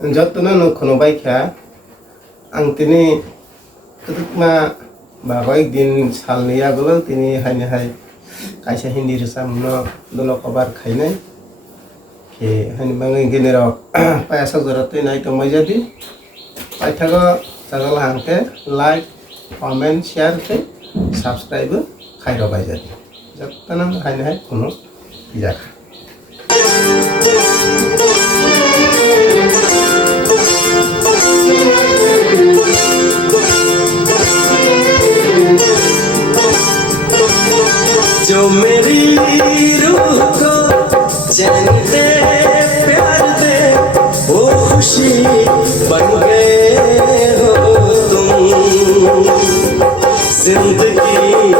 जत्न नुखनो बाइखा आं तिनी तुतुकमा बागोय दिन सालनि आगोल तिनी हायने हाय कायसा हिंदी रोजाबनो दोनो कबार खायनाय के हायने बाङै गेनेराव पायासा जरते नाय तो मजादी पाइथागो जागला हांके लाइक कमेंट शेयर के सब्सक्राइब खायरो बायजादी जत्तना हायने हाय कोनो जाखा जो मेरी रूह को चैन दे प्यार दे वो खुशी बन गए हो तुम जिंदगी